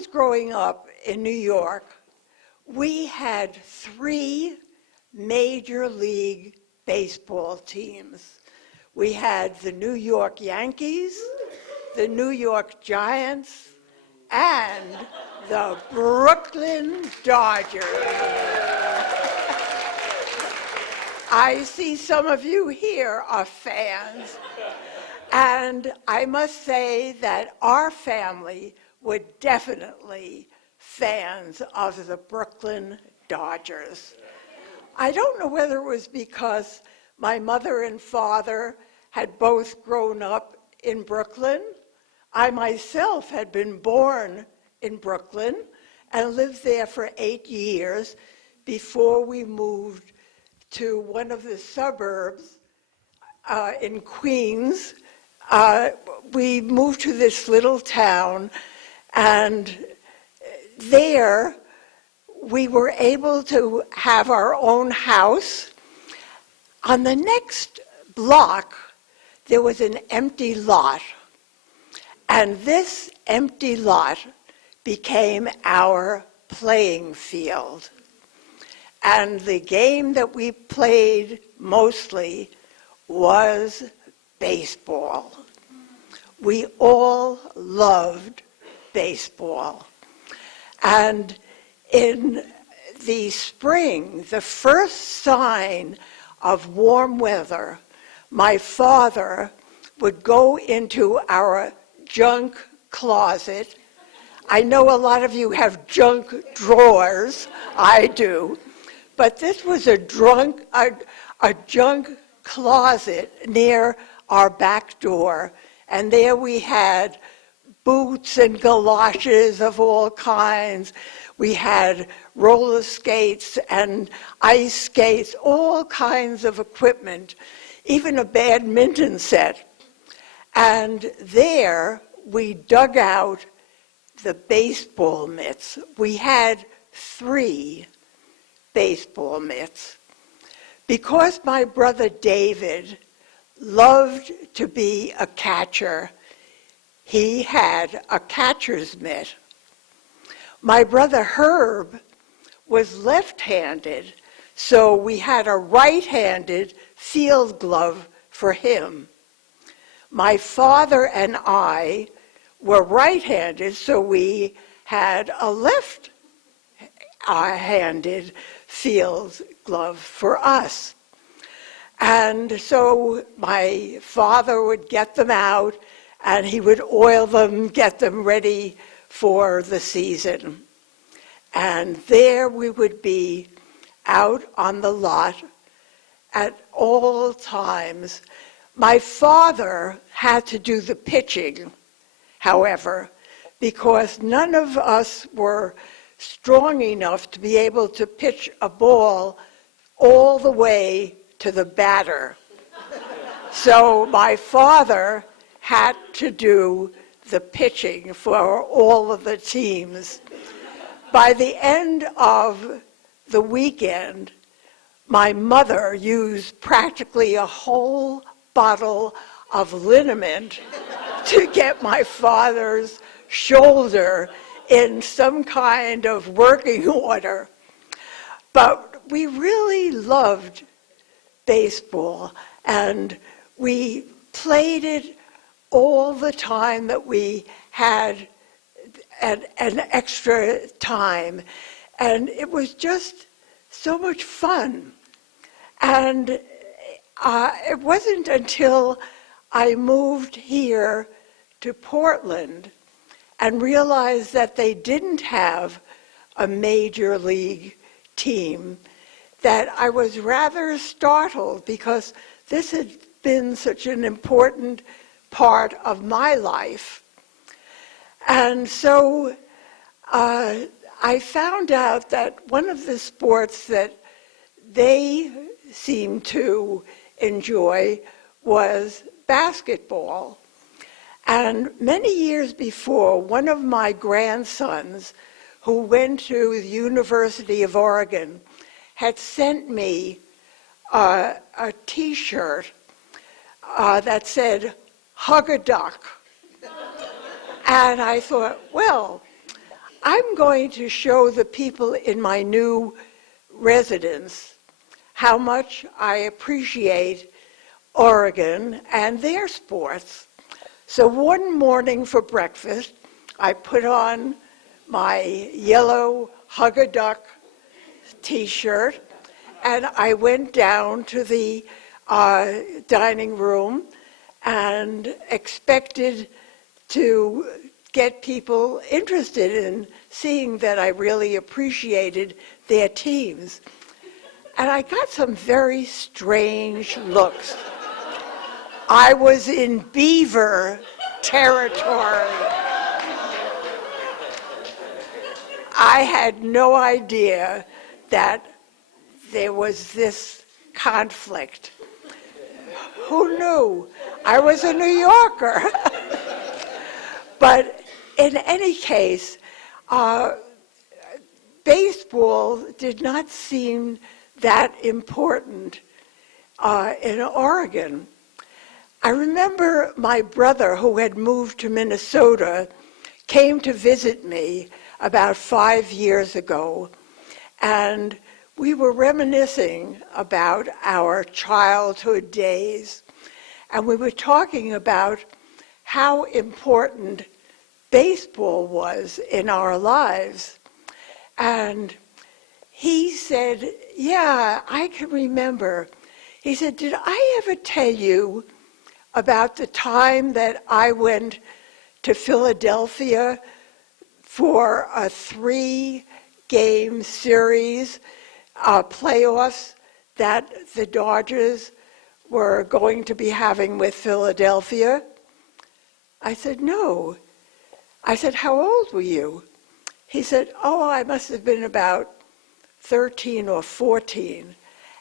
was growing up in New York, we had 3 major league baseball teams. We had the New York Yankees, the New York Giants, and the Brooklyn Dodgers. I see some of you here are fans. And I must say that our family were definitely fans of the Brooklyn Dodgers. I don't know whether it was because my mother and father had both grown up in Brooklyn. I myself had been born in Brooklyn and lived there for 8 years before we moved to one of the suburbs in Queens. We moved to this little town, and there we were able to have our own house. On the next block, there was an empty lot, and this empty lot became our playing field. And the game that we played mostly was baseball. We all loved baseball. And in the spring, the first sign of warm weather, my father would go into our junk closet. I know a lot of you have junk drawers. I do. But this was a junk closet near our back door, and there we had boots and galoshes of all kinds. We had roller skates and ice skates, all kinds of equipment, even a badminton set. And there we dug out the baseball mitts. We had 3 baseball mitts. Because my brother David loved to be a catcher, he had a catcher's mitt. My brother Herb was left-handed, so we had a right-handed field glove for him. My father and I were right-handed, so we had a left-handed field glove for us. And so my father would get them out, and he would oil them, get them ready for the season. And there we would be out on the lot at all times. My father had to do the pitching, however, because none of us were strong enough to be able to pitch a ball all the way to the batter. So my father had to do the pitching for all of the teams. By the end of the weekend, my mother used practically a whole bottle of liniment to get my father's shoulder in some kind of working order. But we really loved baseball, and we played it all the time that we had an extra time. And it was just so much fun. And it wasn't until I moved here to Portland and realized that they didn't have a major league team that I was rather startled, because this had been such an important part of my life. And so I found out that one of the sports that they seemed to enjoy was basketball. And many years before, one of my grandsons, who went to the University of Oregon, had sent me a T-shirt that said, "Hug a Duck." And I thought, well, I'm going to show the people in my new residence how much I appreciate Oregon and their sports. So one morning for breakfast, I put on my yellow Hug-a-Duck t-shirt, and I went down to the dining room and expected to get people interested in seeing that I really appreciated their teams. And I got some very strange looks. I was in Beaver territory. I had no idea that there was this conflict. Who knew? I was a New Yorker. But in any case, baseball did not seem that important in Oregon. I remember my brother, who had moved to Minnesota, came to visit me about 5 years ago, and we were reminiscing about our childhood days, and we were talking about how important baseball was in our lives. And he said, yeah, I can remember. He said, did I ever tell you about the time that I went to Philadelphia for a 3-game series, playoffs that the Dodgers were going to be having with Philadelphia? I said, no. I said, how old were you? He said, oh, I must have been about 13 or 14.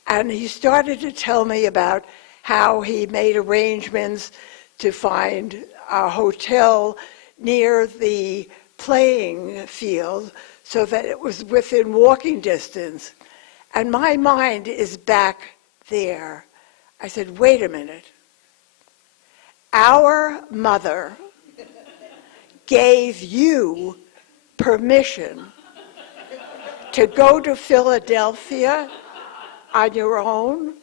And he started to tell me about how he made arrangements to find a hotel near the playing field so that it was within walking distance. And my mind is back there. I said, wait a minute. Our mother gave you permission to go to Philadelphia on your own?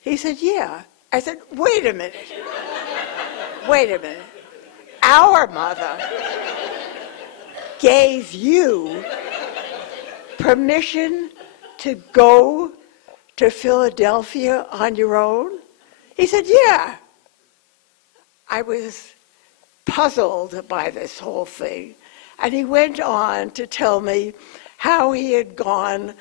He said, yeah. I said, wait a minute. Wait a minute. Our mother gave you permission to go to Philadelphia on your own? He said, yeah. I was puzzled by this whole thing. And he went on to tell me how he had gone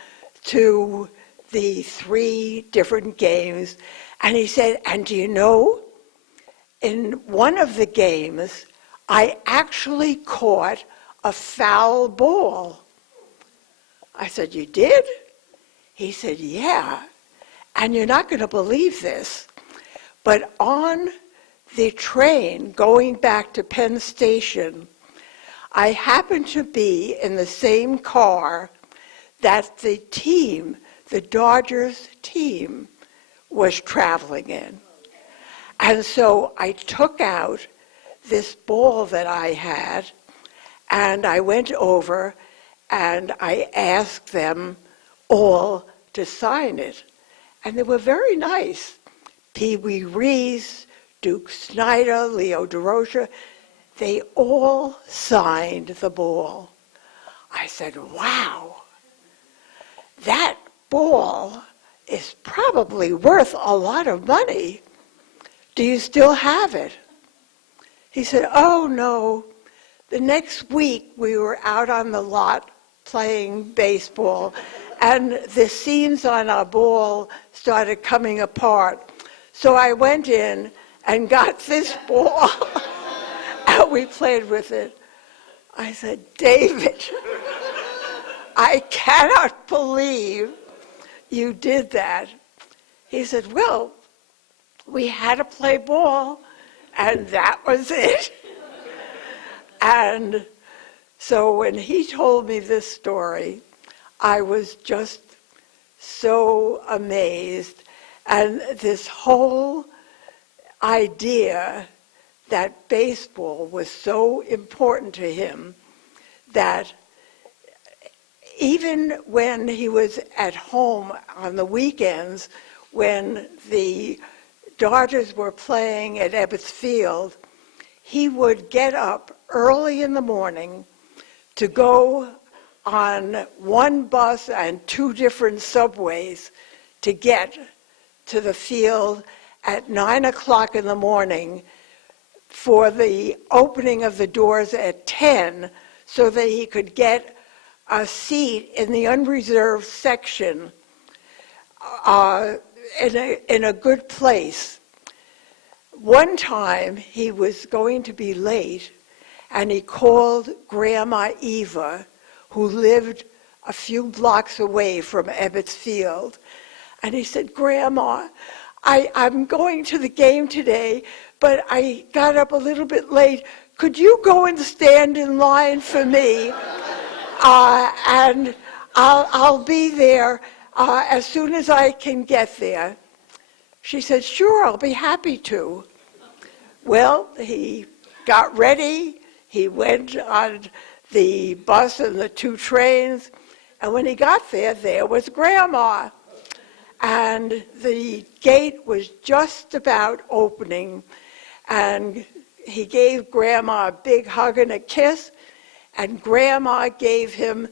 to the 3 different games. And he said, and do you know, in one of the games, I actually caught a foul ball. I said, you did? He said, yeah. And you're not going to believe this, but on the train going back to Penn Station, I happened to be in the same car that the team, the Dodgers team, was traveling in. And so I took out this ball that I had, and I went over and I asked them all to sign it. And they were very nice. Pee Wee Reese, Duke Snyder, Leo DeRocha, they all signed the ball. I said, wow, that ball is probably worth a lot of money. Do you still have it? He said, oh no. The next week we were out on the lot playing baseball, and the seams on our ball started coming apart. So I went in and got this ball, and we played with it. I said, David, I cannot believe you did that. He said, well, we had to play ball, and that was it. And so when he told me this story, I was just so amazed. And this whole idea that baseball was so important to him that even when he was at home on the weekends, when the Dodgers were playing at Ebbets Field, he would get up early in the morning to go on one bus and two different subways to get to the field at 9 o'clock in the morning for the opening of the doors at 10 so that he could get a seat in the unreserved section in a good place. One time he was going to be late and he called Grandma Eva, who lived a few blocks away from Ebbets Field. And he said, "Grandma, I'm going to the game today, but I got up a little bit late. Could you go and stand in line for me? And I'll be there as soon as I can get there." She said, "Sure, I'll be happy to." Well, he got ready. He went on the bus and the two trains. And when he got there, there was Grandma. And the gate was just about opening. And he gave Grandma a big hug and a kiss. And Grandma gave him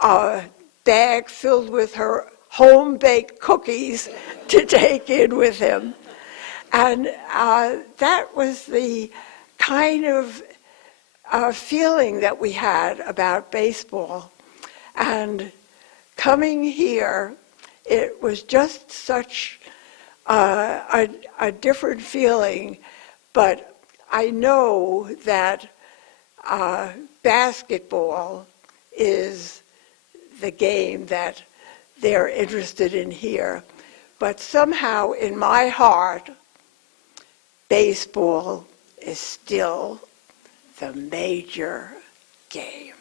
a bag filled with her home-baked cookies to take in with him. And that was the kind of feeling that we had about baseball. And coming here, it was just such a different feeling. But I know that basketball is the game that they're interested in here. But somehow in my heart, baseball is still the major game.